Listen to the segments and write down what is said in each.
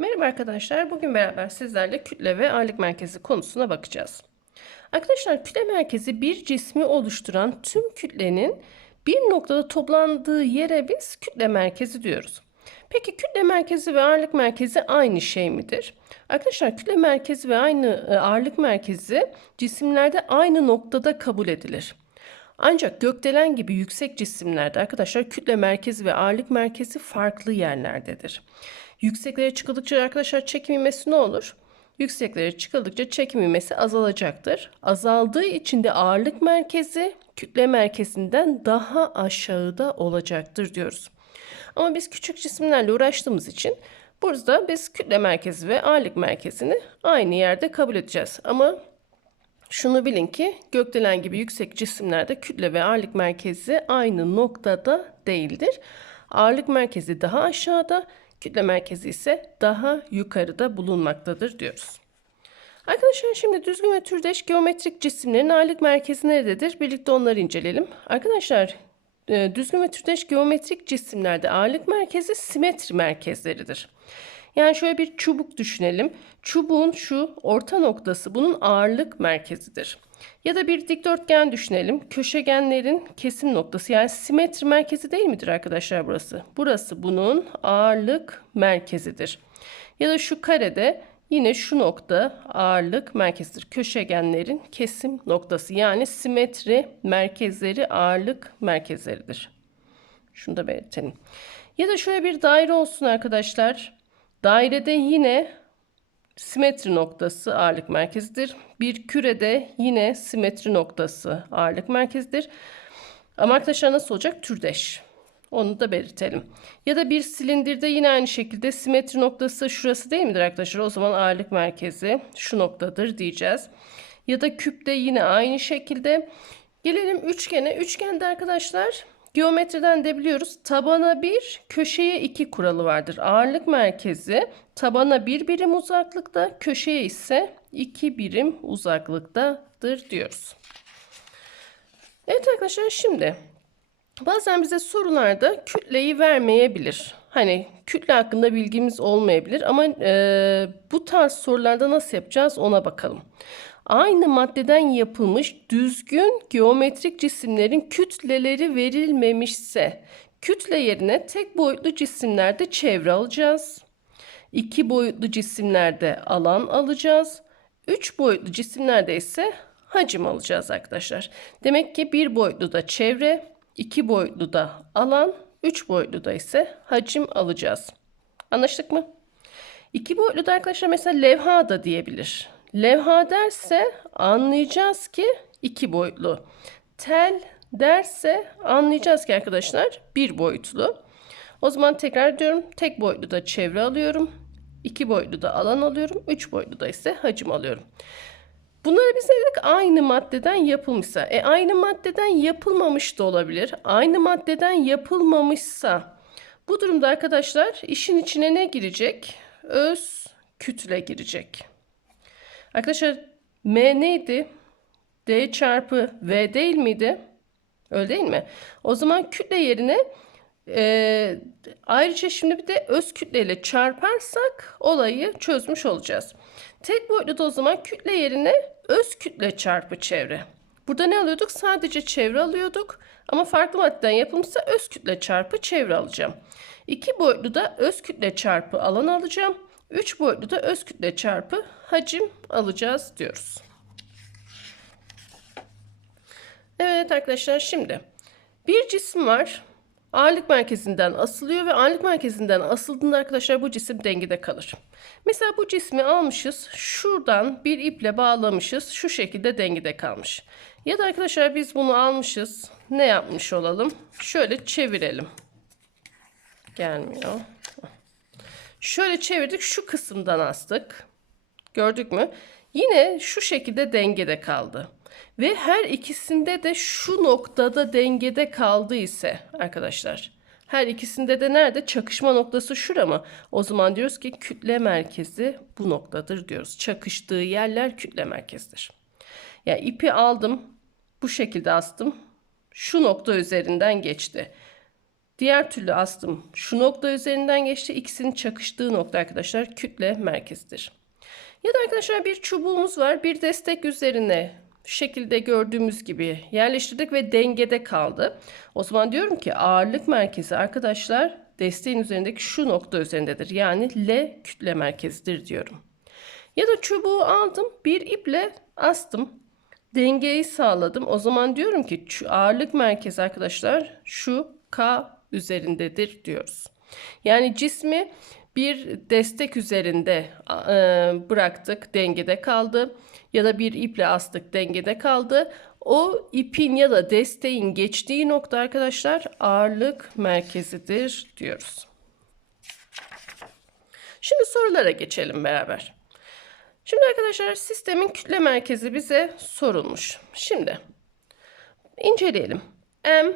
Merhaba arkadaşlar. Bugün beraber sizlerle kütle ve ağırlık merkezi konusuna bakacağız. Arkadaşlar kütle merkezi bir cismi oluşturan tüm kütlenin bir noktada toplandığı yere biz kütle merkezi diyoruz. Peki kütle merkezi ve ağırlık merkezi aynı şey midir? Arkadaşlar kütle merkezi ve aynı e, ağırlık merkezi cisimlerde aynı noktada kabul edilir. Ancak gökdelen gibi yüksek cisimlerde arkadaşlar kütle merkezi ve ağırlık merkezi farklı yerlerdedir. Yükseklere çıkıldıkça arkadaşlar çekim ivmesi ne olur? Yükseklere çıkıldıkça çekim ivmesi azalacaktır. Azaldığı için de ağırlık merkezi kütle merkezinden daha aşağıda olacaktır diyoruz. Ama biz küçük cisimlerle uğraştığımız için burada biz kütle merkezi ve ağırlık merkezini aynı yerde kabul edeceğiz. Ama şunu bilin ki gökdelen gibi yüksek cisimlerde kütle ve ağırlık merkezi aynı noktada değildir. Ağırlık merkezi daha aşağıda, kütle merkezi ise daha yukarıda bulunmaktadır diyoruz. Arkadaşlar şimdi düzgün ve türdeş geometrik cisimlerin ağırlık merkezi nerededir? Birlikte onları inceleyelim. Arkadaşlar e, düzgün ve türdeş geometrik cisimlerde ağırlık merkezi simetri merkezleridir. Yani şöyle bir çubuk düşünelim. Çubuğun şu orta noktası bunun ağırlık merkezidir. Ya da bir dikdörtgen düşünelim. Köşegenlerin kesim noktası yani simetri merkezi değil midir arkadaşlar burası? Burası bunun ağırlık merkezidir. Ya da şu karede yine şu nokta ağırlık merkezidir. Köşegenlerin kesim noktası yani simetri merkezleri ağırlık merkezleridir. Şunu da belirtelim. Ya da şöyle bir daire olsun arkadaşlar. Dairede yine simetri noktası ağırlık merkezidir. Bir kürede yine simetri noktası ağırlık merkezidir. Ama arkadaşlar nasıl olacak? Türdeş. Onu da belirtelim. Ya da bir silindirde yine aynı şekilde simetri noktası şurası değil midir arkadaşlar? O zaman ağırlık merkezi şu noktadır diyeceğiz. Ya da küpte yine aynı şekilde. Gelelim üçgene. Üçgende arkadaşlar Geometriden de biliyoruz tabana 1, köşeye 2 kuralı vardır. Ağırlık merkezi tabana 1 birim uzaklıkta, köşeye ise 2 birim uzaklıktadır diyoruz. Evet arkadaşlar şimdi bazen bize sorularda kütleyi vermeyebilir. Hani kütle hakkında bilgimiz olmayabilir ama e, bu tarz sorularda nasıl yapacağız ona bakalım aynı maddeden yapılmış düzgün geometrik cisimlerin kütleleri verilmemişse kütle yerine tek boyutlu cisimlerde çevre alacağız. İki boyutlu cisimlerde alan alacağız. Üç boyutlu cisimlerde ise hacim alacağız arkadaşlar. Demek ki bir boyutlu da çevre, iki boyutlu da alan, üç boyutlu da ise hacim alacağız. Anlaştık mı? İki boyutlu da arkadaşlar mesela levha da diyebilir. Levha derse anlayacağız ki iki boyutlu. Tel derse anlayacağız ki arkadaşlar bir boyutlu. O zaman tekrar diyorum tek boyutlu da çevre alıyorum. iki boyutlu da alan alıyorum. Üç boyutlu da ise hacim alıyorum. Bunları biz dedik aynı maddeden yapılmışsa. E aynı maddeden yapılmamış da olabilir. Aynı maddeden yapılmamışsa bu durumda arkadaşlar işin içine ne girecek? Öz kütle girecek. Arkadaşlar M neydi? D çarpı V değil miydi? Öyle değil mi? O zaman kütle yerine e, ayrıca şimdi bir de öz kütleyle çarparsak olayı çözmüş olacağız. Tek boyutlu da o zaman kütle yerine öz kütle çarpı çevre. Burada ne alıyorduk? Sadece çevre alıyorduk. Ama farklı maddeden yapılmışsa öz kütle çarpı çevre alacağım. İki boyutlu da öz kütle çarpı alan alacağım. 3 boyutlu da öz kütle çarpı hacim alacağız diyoruz. Evet arkadaşlar şimdi bir cisim var. Ağırlık merkezinden asılıyor ve ağırlık merkezinden asıldığında arkadaşlar bu cisim dengede kalır. Mesela bu cismi almışız. Şuradan bir iple bağlamışız. Şu şekilde dengede kalmış. Ya da arkadaşlar biz bunu almışız. Ne yapmış olalım? Şöyle çevirelim. Gelmiyor. Şöyle çevirdik şu kısımdan astık. Gördük mü? Yine şu şekilde dengede kaldı. Ve her ikisinde de şu noktada dengede kaldı ise arkadaşlar. Her ikisinde de nerede? Çakışma noktası şura mı? O zaman diyoruz ki kütle merkezi bu noktadır diyoruz. Çakıştığı yerler kütle merkezidir. Yani ipi aldım. Bu şekilde astım. Şu nokta üzerinden geçti. Diğer türlü astım şu nokta üzerinden geçti. İkisinin çakıştığı nokta arkadaşlar kütle merkezidir. Ya da arkadaşlar bir çubuğumuz var. Bir destek üzerine şekilde gördüğümüz gibi yerleştirdik ve dengede kaldı. O zaman diyorum ki ağırlık merkezi arkadaşlar desteğin üzerindeki şu nokta üzerindedir. Yani L kütle merkezidir diyorum. Ya da çubuğu aldım bir iple astım. Dengeyi sağladım. O zaman diyorum ki ağırlık merkezi arkadaşlar şu K üzerindedir diyoruz. Yani cismi bir destek üzerinde e, bıraktık dengede kaldı ya da bir iple astık dengede kaldı. O ipin ya da desteğin geçtiği nokta arkadaşlar ağırlık merkezidir diyoruz. Şimdi sorulara geçelim beraber. Şimdi arkadaşlar sistemin kütle merkezi bize sorulmuş. Şimdi inceleyelim. M,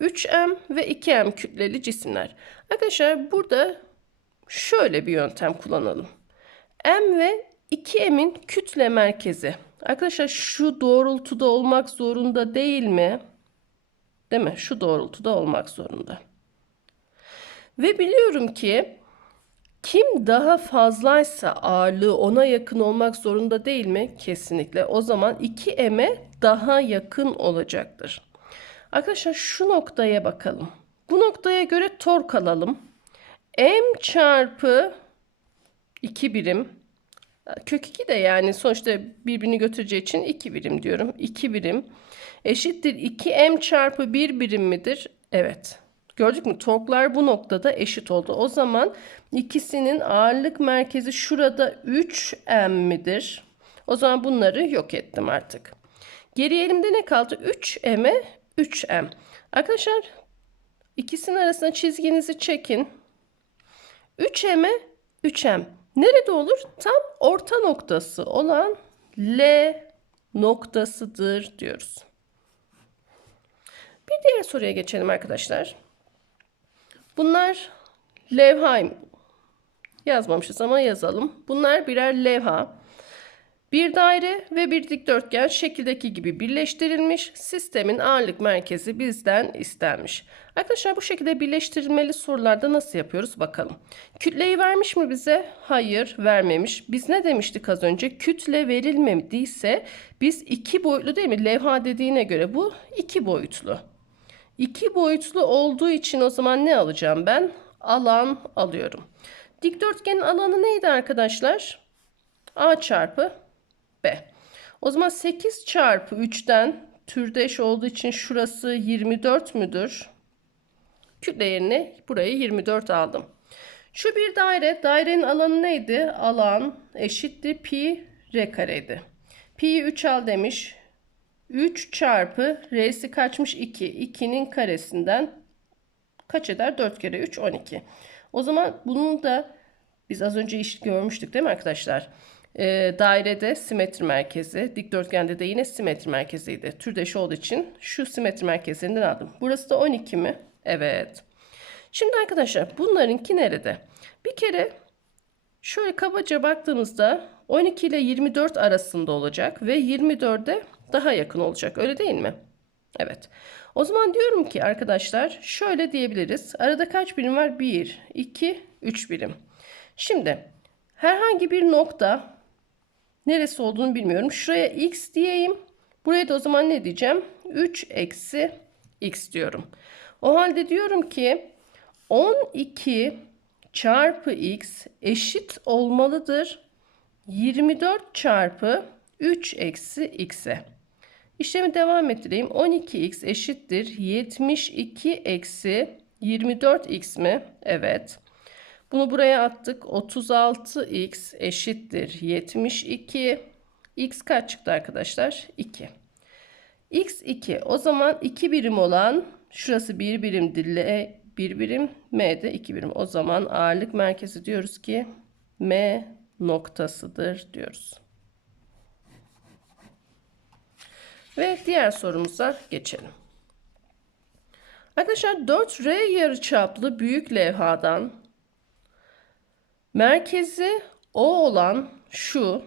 3M ve 2M kütleli cisimler. Arkadaşlar burada şöyle bir yöntem kullanalım. M ve 2M'in kütle merkezi. Arkadaşlar şu doğrultuda olmak zorunda değil mi? Değil mi? Şu doğrultuda olmak zorunda. Ve biliyorum ki kim daha fazlaysa ağırlığı ona yakın olmak zorunda değil mi? Kesinlikle. O zaman 2M'e daha yakın olacaktır. Arkadaşlar şu noktaya bakalım. Bu noktaya göre tork alalım. M çarpı 2 birim. Kök 2 de yani sonuçta birbirini götüreceği için 2 birim diyorum. 2 birim eşittir 2M çarpı 1 birim midir? Evet. Gördük mü? Torklar bu noktada eşit oldu. O zaman ikisinin ağırlık merkezi şurada 3M midir? O zaman bunları yok ettim artık. Geriye elimde ne kaldı? 3M'e 3M. Arkadaşlar ikisinin arasında çizginizi çekin. 3M'e 3M. Nerede olur? Tam orta noktası olan L noktasıdır diyoruz. Bir diğer soruya geçelim arkadaşlar. Bunlar levha yazmamışız ama yazalım. Bunlar birer levha. Bir daire ve bir dikdörtgen şekildeki gibi birleştirilmiş sistemin ağırlık merkezi bizden istenmiş. Arkadaşlar bu şekilde birleştirilmeli sorularda nasıl yapıyoruz bakalım. Kütleyi vermiş mi bize? Hayır vermemiş. Biz ne demiştik az önce? Kütle verilmediyse biz iki boyutlu değil mi? Levha dediğine göre bu iki boyutlu. İki boyutlu olduğu için o zaman ne alacağım ben? Alan alıyorum. Dikdörtgenin alanı neydi arkadaşlar? A çarpı B. O zaman 8 çarpı 3'ten türdeş olduğu için şurası 24 müdür? Kütle yerine burayı 24 aldım. Şu bir daire. Dairenin alanı neydi? Alan eşittir pi r kareydi. Pi'yi 3 al demiş. 3 çarpı r'si kaçmış 2. 2'nin karesinden kaç eder? 4 kere 3 12. O zaman bunun da biz az önce iş görmüştük değil mi arkadaşlar? Ee, dairede simetri merkezi, dikdörtgende de yine simetri merkeziydi. Türdeş olduğu için şu simetri merkezlerinden aldım. Burası da 12 mi? Evet. Şimdi arkadaşlar bunlarınki nerede? Bir kere şöyle kabaca baktığımızda 12 ile 24 arasında olacak ve 24'e daha yakın olacak. Öyle değil mi? Evet. O zaman diyorum ki arkadaşlar şöyle diyebiliriz. Arada kaç birim var? 1, 2, 3 birim. Şimdi herhangi bir nokta neresi olduğunu bilmiyorum. Şuraya x diyeyim. Buraya da o zaman ne diyeceğim? 3 eksi x diyorum. O halde diyorum ki 12 çarpı x eşit olmalıdır. 24 çarpı 3 eksi x'e. İşlemi devam ettireyim. 12x eşittir 72 eksi 24x mi? Evet. Bunu buraya attık. 36x eşittir 72. x kaç çıktı arkadaşlar? 2. x 2. O zaman 2 birim olan şurası 1 birimdir. L 1 birim. M de 2 birim. O zaman ağırlık merkezi diyoruz ki M noktasıdır diyoruz. Ve diğer sorumuza geçelim. Arkadaşlar 4R yarıçaplı büyük levhadan merkezi O olan şu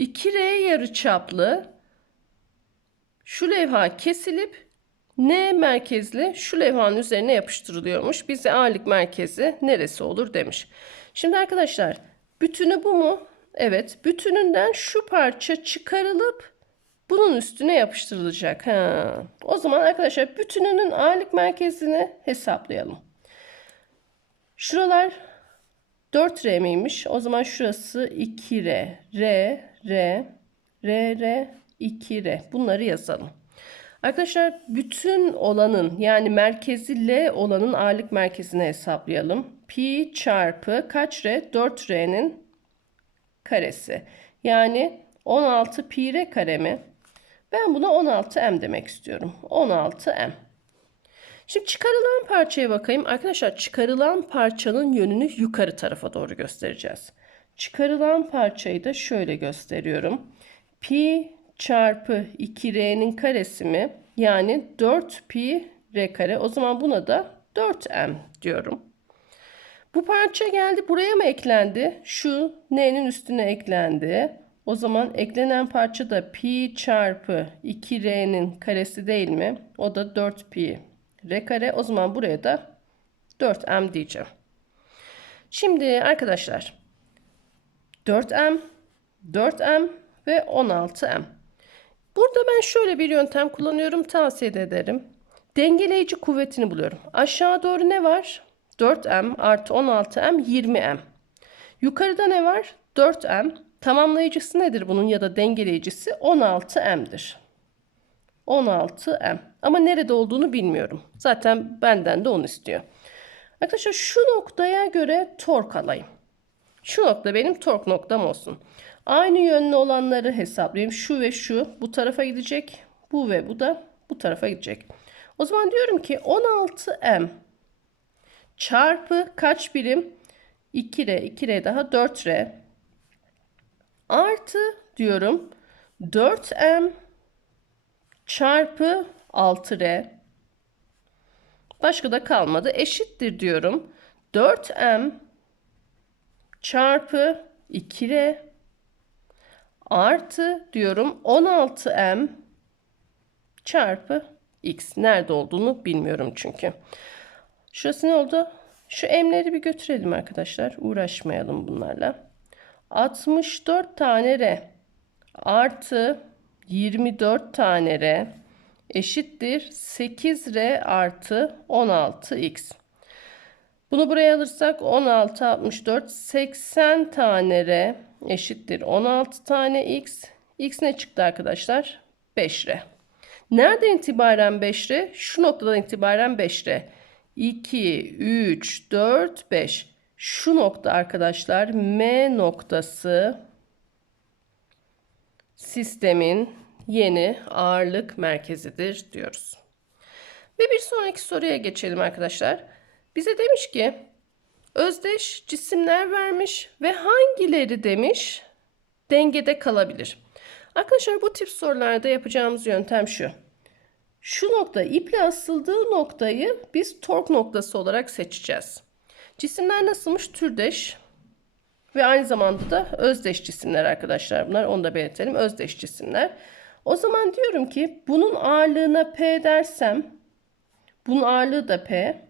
2R yarıçaplı şu levha kesilip N merkezli şu levhanın üzerine yapıştırılıyormuş. Bize A'lık merkezi neresi olur demiş. Şimdi arkadaşlar bütünü bu mu? Evet. Bütününden şu parça çıkarılıp bunun üstüne yapıştırılacak. Ha. O zaman arkadaşlar bütününün A'lık merkezini hesaplayalım. Şuralar 4R miymiş? O zaman şurası 2R. R, R, R, R, 2R. Bunları yazalım. Arkadaşlar bütün olanın yani merkezi L olanın A'lık merkezini hesaplayalım. Pi çarpı kaç R? 4R'nin karesi. Yani 16 pi R kare mi? Ben buna 16M demek istiyorum. 16M. Şimdi çıkarılan parçaya bakayım. Arkadaşlar çıkarılan parçanın yönünü yukarı tarafa doğru göstereceğiz. Çıkarılan parçayı da şöyle gösteriyorum. Pi çarpı 2R'nin karesi mi? Yani 4 pi R kare. O zaman buna da 4M diyorum. Bu parça geldi buraya mı eklendi? Şu N'nin üstüne eklendi. O zaman eklenen parça da pi çarpı 2R'nin karesi değil mi? O da 4 pi R kare. O zaman buraya da 4M diyeceğim. Şimdi arkadaşlar 4M, 4M ve 16M. Burada ben şöyle bir yöntem kullanıyorum. Tavsiye ederim. Dengeleyici kuvvetini buluyorum. Aşağı doğru ne var? 4M artı 16M 20M. Yukarıda ne var? 4M. Tamamlayıcısı nedir bunun ya da dengeleyicisi? 16M'dir. 16M. Ama nerede olduğunu bilmiyorum. Zaten benden de onu istiyor. Arkadaşlar şu noktaya göre tork alayım. Şu nokta benim tork noktam olsun. Aynı yönlü olanları hesaplayayım. Şu ve şu bu tarafa gidecek. Bu ve bu da bu tarafa gidecek. O zaman diyorum ki 16M çarpı kaç birim? 2R, 2R daha 4R artı diyorum 4M çarpı 6R başka da kalmadı eşittir diyorum 4M çarpı 2R artı diyorum 16M çarpı X. Nerede olduğunu bilmiyorum çünkü. Şurası ne oldu? Şu M'leri bir götürelim arkadaşlar. Uğraşmayalım bunlarla. 64 tane R artı 24 tane R eşittir 8R artı 16X. Bunu buraya alırsak 16, 64, 80 tane R eşittir 16 tane X. X ne çıktı arkadaşlar? 5R. Nereden itibaren 5R? Şu noktadan itibaren 5R. 2, 3, 4, 5. Şu nokta arkadaşlar M noktası sistemin yeni ağırlık merkezidir diyoruz. Ve bir sonraki soruya geçelim arkadaşlar. Bize demiş ki özdeş cisimler vermiş ve hangileri demiş dengede kalabilir. Arkadaşlar bu tip sorularda yapacağımız yöntem şu. Şu nokta iple asıldığı noktayı biz tork noktası olarak seçeceğiz. Cisimler nasılmış? Türdeş ve aynı zamanda da özdeş cisimler arkadaşlar bunlar. Onu da belirtelim. Özdeş cisimler. O zaman diyorum ki bunun ağırlığına P dersem bunun ağırlığı da P.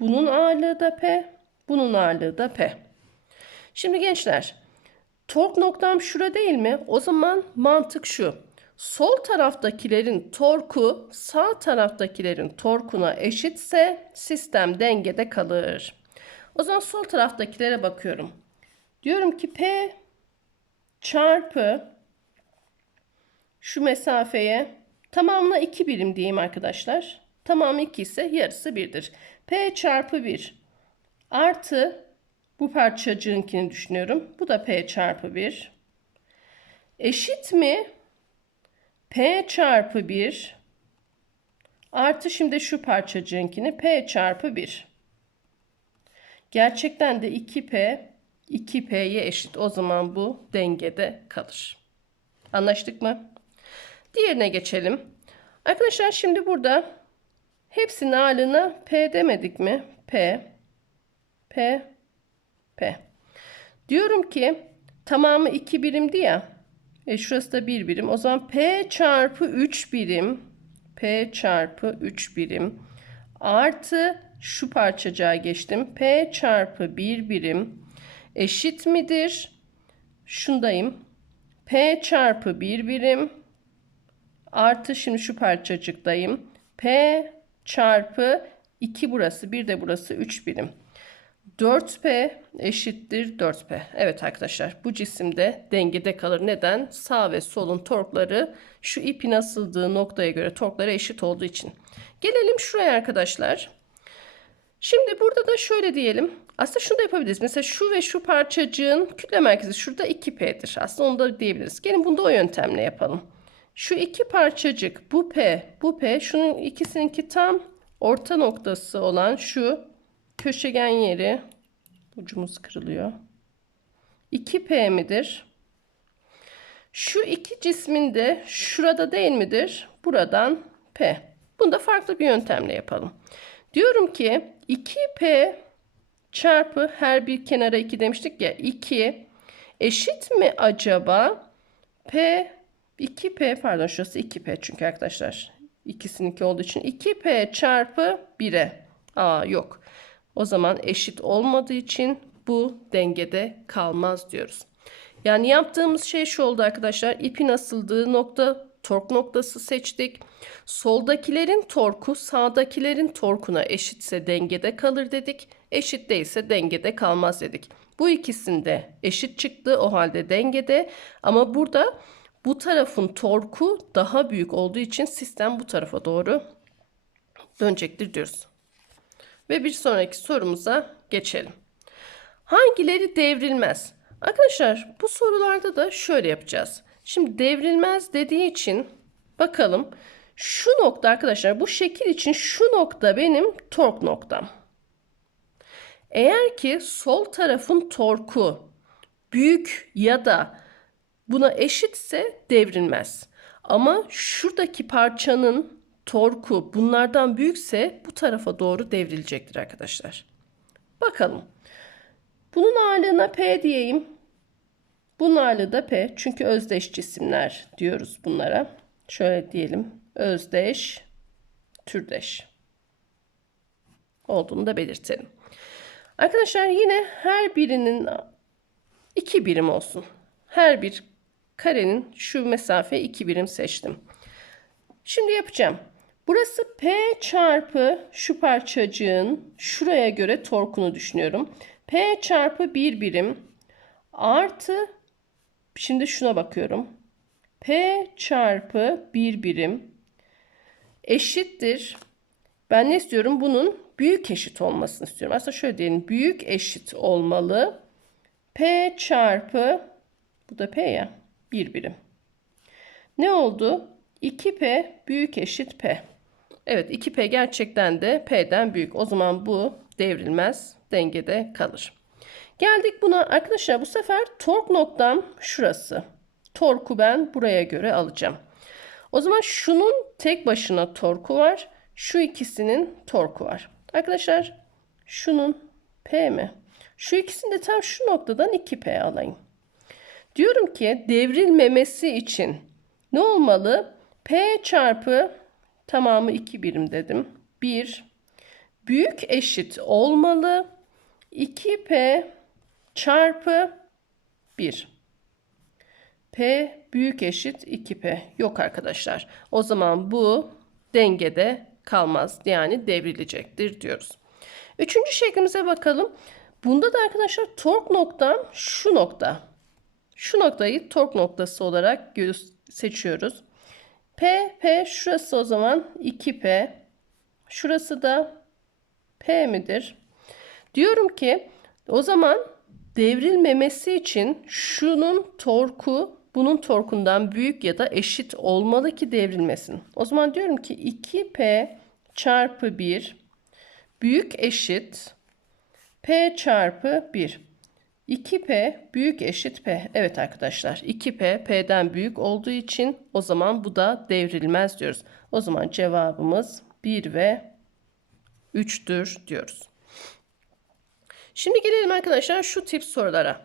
Bunun ağırlığı da P. Bunun ağırlığı da P. Şimdi gençler tork noktam şura değil mi? O zaman mantık şu. Sol taraftakilerin torku sağ taraftakilerin torkuna eşitse sistem dengede kalır. O zaman sol taraftakilere bakıyorum. Diyorum ki P çarpı şu mesafeye tamamla 2 birim diyeyim arkadaşlar. Tamamı 2 ise yarısı 1'dir. P çarpı 1 artı bu parçacığınkini düşünüyorum. Bu da P çarpı 1. Eşit mi? P çarpı 1 artı şimdi şu parçacığınkini P çarpı 1. Gerçekten de 2P 2P'ye eşit. O zaman bu dengede kalır. Anlaştık mı? Diğerine geçelim. Arkadaşlar şimdi burada hepsinin ağırlığına P demedik mi? P, P, P. Diyorum ki tamamı 2 birimdi ya. E şurası da 1 birim. O zaman P çarpı 3 birim. P çarpı 3 birim artı şu parçacığa geçtim. P çarpı 1 birim eşit midir? Şundayım. P çarpı 1 birim artı şimdi şu parçacıktayım. P çarpı 2 burası bir de burası 3 birim. 4P eşittir 4P. Evet arkadaşlar bu cisimde dengede kalır. Neden? Sağ ve solun torkları şu ipin asıldığı noktaya göre torkları eşit olduğu için. Gelelim şuraya arkadaşlar. Şimdi burada da şöyle diyelim. Aslında şunu da yapabiliriz. Mesela şu ve şu parçacığın kütle merkezi şurada 2P'dir. Aslında onu da diyebiliriz. Gelin bunu da o yöntemle yapalım. Şu iki parçacık bu P, bu P şunun ikisininki tam orta noktası olan şu köşegen yeri ucumuz kırılıyor. 2P midir? Şu iki cismin de şurada değil midir? Buradan P. Bunu da farklı bir yöntemle yapalım. Diyorum ki 2P çarpı her bir kenara 2 demiştik ya 2 eşit mi acaba P 2P pardon şurası 2P çünkü arkadaşlar ikisininki olduğu için 2P çarpı 1'e. Aa yok. O zaman eşit olmadığı için bu dengede kalmaz diyoruz. Yani yaptığımız şey şu oldu arkadaşlar. İpin asıldığı nokta tork noktası seçtik. Soldakilerin torku sağdakilerin torkuna eşitse dengede kalır dedik. Eşit değilse dengede kalmaz dedik. Bu ikisinde eşit çıktı o halde dengede ama burada bu tarafın torku daha büyük olduğu için sistem bu tarafa doğru dönecektir diyoruz. Ve bir sonraki sorumuza geçelim. Hangileri devrilmez? Arkadaşlar bu sorularda da şöyle yapacağız. Şimdi devrilmez dediği için bakalım. Şu nokta arkadaşlar bu şekil için şu nokta benim tork noktam. Eğer ki sol tarafın torku büyük ya da buna eşitse devrilmez. Ama şuradaki parçanın torku bunlardan büyükse bu tarafa doğru devrilecektir arkadaşlar. Bakalım. Bunun ağırlığına P diyeyim. Ağırlığı da P. Çünkü özdeş cisimler diyoruz bunlara. Şöyle diyelim. Özdeş, türdeş olduğunu da belirtelim. Arkadaşlar yine her birinin iki birim olsun. Her bir karenin şu mesafe iki birim seçtim. Şimdi yapacağım. Burası P çarpı şu parçacığın şuraya göre torkunu düşünüyorum. P çarpı bir birim artı şimdi şuna bakıyorum. P çarpı bir birim eşittir. Ben ne istiyorum? Bunun büyük eşit olmasını istiyorum. Aslında şöyle diyelim. Büyük eşit olmalı. P çarpı bu da P ya. Bir birim. Ne oldu? 2P büyük eşit P. Evet 2P gerçekten de P'den büyük. O zaman bu devrilmez. Dengede kalır. Geldik buna arkadaşlar bu sefer tork noktam şurası. Torku ben buraya göre alacağım. O zaman şunun tek başına torku var. Şu ikisinin torku var. Arkadaşlar şunun P mi? Şu ikisini de tam şu noktadan 2P alayım. Diyorum ki devrilmemesi için ne olmalı? P çarpı tamamı 2 birim dedim. 1 büyük eşit olmalı. 2P çarpı 1. P büyük eşit 2P. Yok arkadaşlar. O zaman bu dengede kalmaz. Yani devrilecektir diyoruz. Üçüncü şeklimize bakalım. Bunda da arkadaşlar tork noktam şu nokta. Şu noktayı tork noktası olarak seçiyoruz. P, P şurası o zaman 2P. Şurası da P midir? Diyorum ki o zaman devrilmemesi için şunun torku bunun torkundan büyük ya da eşit olmalı ki devrilmesin. O zaman diyorum ki 2P çarpı 1 büyük eşit P çarpı 1. 2P büyük eşit P. Evet arkadaşlar 2P P'den büyük olduğu için o zaman bu da devrilmez diyoruz. O zaman cevabımız 1 ve 3'tür diyoruz. Şimdi gelelim arkadaşlar şu tip sorulara.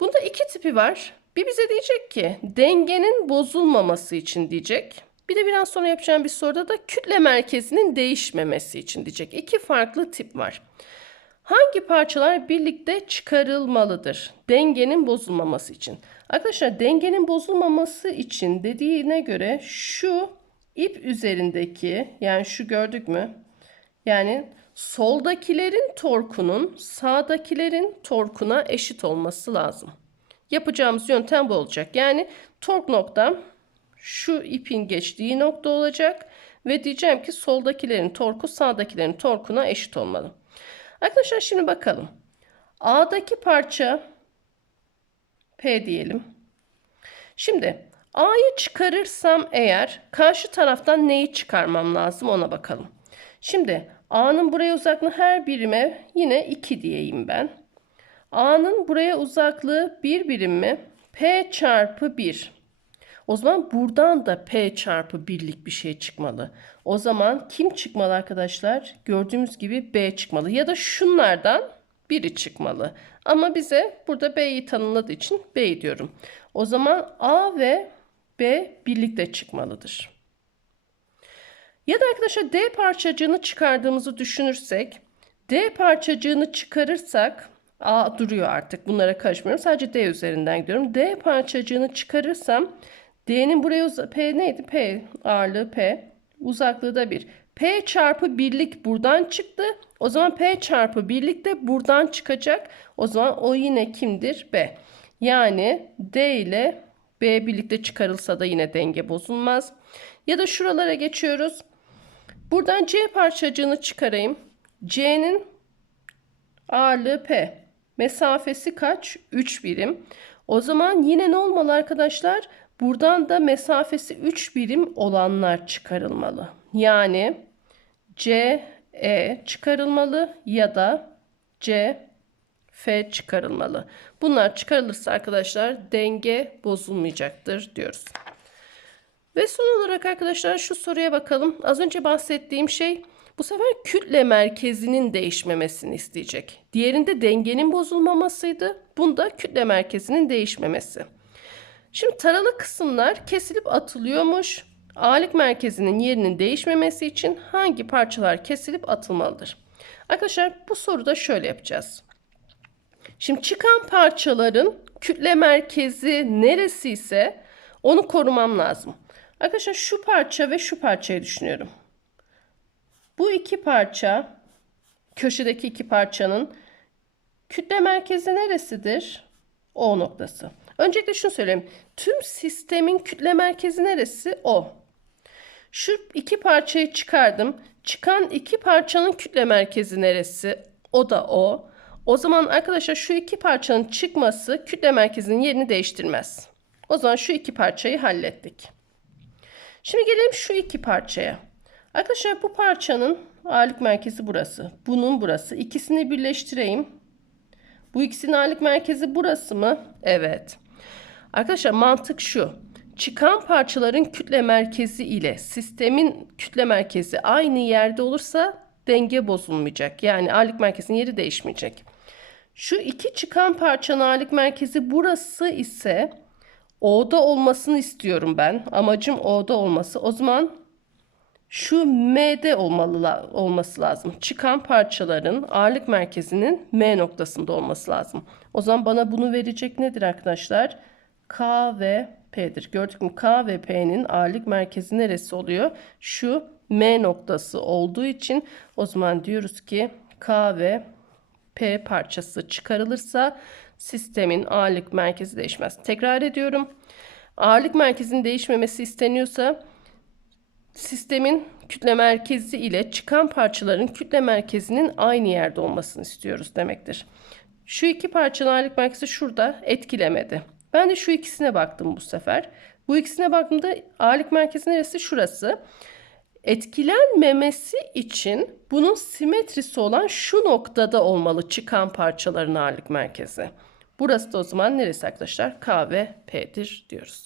Bunda iki tipi var. Bir bize diyecek ki dengenin bozulmaması için diyecek. Bir de biraz sonra yapacağım bir soruda da kütle merkezinin değişmemesi için diyecek. İki farklı tip var. Hangi parçalar birlikte çıkarılmalıdır? Dengenin bozulmaması için. Arkadaşlar dengenin bozulmaması için dediğine göre şu ip üzerindeki yani şu gördük mü? Yani soldakilerin torkunun sağdakilerin torkuna eşit olması lazım. Yapacağımız yöntem bu olacak. Yani tork noktam şu ipin geçtiği nokta olacak ve diyeceğim ki soldakilerin torku sağdakilerin torkuna eşit olmalı. Arkadaşlar şimdi bakalım. A'daki parça P diyelim. Şimdi A'yı çıkarırsam eğer karşı taraftan neyi çıkarmam lazım ona bakalım. Şimdi A'nın buraya uzaklığı her birime yine 2 diyeyim ben. A'nın buraya uzaklığı 1 birim mi? P çarpı 1. O zaman buradan da P çarpı birlik bir şey çıkmalı. O zaman kim çıkmalı arkadaşlar? Gördüğümüz gibi B çıkmalı. Ya da şunlardan biri çıkmalı. Ama bize burada B'yi tanımladığı için B diyorum. O zaman A ve B birlikte çıkmalıdır. Ya da arkadaşlar D parçacığını çıkardığımızı düşünürsek D parçacığını çıkarırsak A duruyor artık bunlara karışmıyorum. Sadece D üzerinden gidiyorum. D parçacığını çıkarırsam D'nin buraya P neydi? P ağırlığı P. Uzaklığı da 1. P çarpı birlik buradan çıktı. O zaman P çarpı birlik de buradan çıkacak. O zaman o yine kimdir? B. Yani D ile B birlikte çıkarılsa da yine denge bozulmaz. Ya da şuralara geçiyoruz. Buradan C parçacığını çıkarayım. C'nin ağırlığı P. Mesafesi kaç? 3 birim. O zaman yine ne olmalı arkadaşlar? Buradan da mesafesi 3 birim olanlar çıkarılmalı. Yani C, E çıkarılmalı ya da C, F çıkarılmalı. Bunlar çıkarılırsa arkadaşlar denge bozulmayacaktır diyoruz. Ve son olarak arkadaşlar şu soruya bakalım. Az önce bahsettiğim şey bu sefer kütle merkezinin değişmemesini isteyecek. Diğerinde dengenin bozulmamasıydı. Bunda kütle merkezinin değişmemesi. Şimdi taralı kısımlar kesilip atılıyormuş. Ağırlık merkezinin yerinin değişmemesi için hangi parçalar kesilip atılmalıdır? Arkadaşlar bu soruda şöyle yapacağız. Şimdi çıkan parçaların kütle merkezi neresi ise onu korumam lazım. Arkadaşlar şu parça ve şu parçayı düşünüyorum. Bu iki parça köşedeki iki parçanın kütle merkezi neresidir? O noktası. Öncelikle şunu söyleyeyim. Tüm sistemin kütle merkezi neresi? O. Şu iki parçayı çıkardım. Çıkan iki parçanın kütle merkezi neresi? O da o. O zaman arkadaşlar şu iki parçanın çıkması kütle merkezinin yerini değiştirmez. O zaman şu iki parçayı hallettik. Şimdi gelelim şu iki parçaya. Arkadaşlar bu parçanın ağırlık merkezi burası. Bunun burası. İkisini birleştireyim. Bu ikisinin ağırlık merkezi burası mı? Evet. Arkadaşlar mantık şu. Çıkan parçaların kütle merkezi ile sistemin kütle merkezi aynı yerde olursa denge bozulmayacak. Yani ağırlık merkezinin yeri değişmeyecek. Şu iki çıkan parçanın ağırlık merkezi burası ise O'da olmasını istiyorum ben. Amacım O'da olması. O zaman şu M'de olmalı, olması lazım. Çıkan parçaların ağırlık merkezinin M noktasında olması lazım. O zaman bana bunu verecek nedir arkadaşlar? K ve P'dir. Gördük mü? K ve P'nin ağırlık merkezi neresi oluyor? Şu M noktası olduğu için o zaman diyoruz ki K ve P parçası çıkarılırsa sistemin ağırlık merkezi değişmez. Tekrar ediyorum. Ağırlık merkezinin değişmemesi isteniyorsa sistemin kütle merkezi ile çıkan parçaların kütle merkezinin aynı yerde olmasını istiyoruz demektir. Şu iki parçanın ağırlık merkezi şurada etkilemedi. Ben de şu ikisine baktım bu sefer. Bu ikisine baktığımda ağırlık merkezi neresi? Şurası. Etkilenmemesi için bunun simetrisi olan şu noktada olmalı çıkan parçaların ağırlık merkezi. Burası da o zaman neresi arkadaşlar? K ve P'dir diyoruz.